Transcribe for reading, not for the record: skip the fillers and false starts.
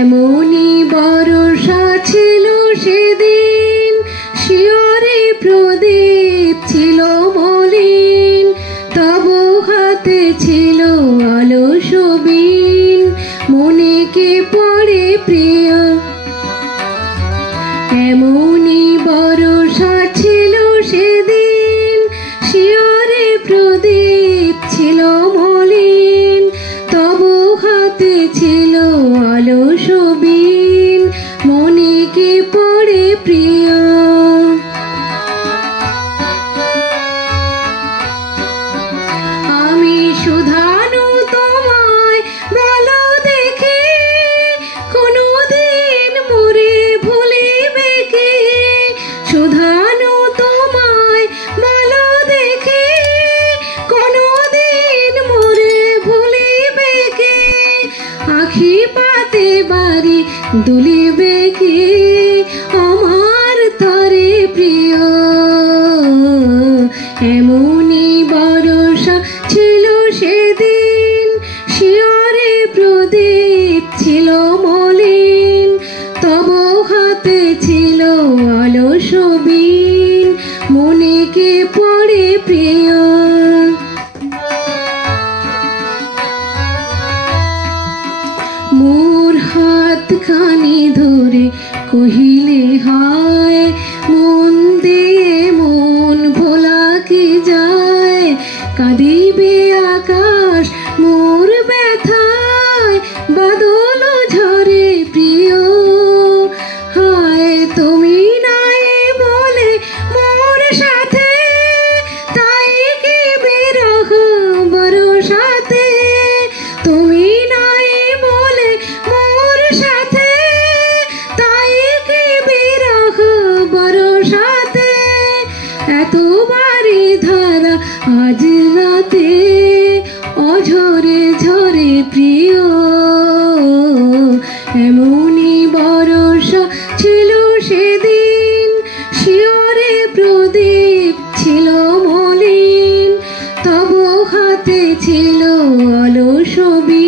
এমনই বর্ষা ছিল সেদিন, শিয়রে প্রদীপ ছিল মলিন, তব হাতে ছিল আলস বীণ, মনে কে পড়ে প্রিয়। এমনই বর্ষা ছিল সেদিন, শিয়রে প্রদীপ ছিল মলিন, তব হাতে ছিল আলস বীণ, মনে কে পড়ে প্রিয়। আমি শুধানু তোমায় বলো দেখি, কোনদিন মোরে ভুলিবে কি? শুধানু তোমায় বলো দেখি, কোনদিন মোরে ভুলিবে কি? আখি পাতে বাড়ি দুলিবে কি আমার তরে প্রিয়? এমনই বর্ষা ছিল সেদিন, শিয়রে প্রদীপ ছিল মলিন, তব হাতে ছিল আলস বীণ, মনে কে পড়ে প্রিয়। মোর হাত খানি ধরে কহিলে হয়, মন দিয়ে মন ভোলা কি যায়? কাঁদিবে আকাশ মোর ব্যথায়, বাদল ঝরে প্রিয়। হায় তুমি নাই বলে মোর সাথে, তাই কি বিরহ বর্ষাতে? তুমি নাই বলে মোর সাথে, তাই কি বিরহ বর্ষাতে? এত বাড়ি ধারা আজ রাতে, অঝরে ঝরে প্রিয়। এমনই বর্ষা ছিল সেদিন, শিয়রে প্রদীপ ছিল মলিন, তব হাতে ছিল আলস বীণ।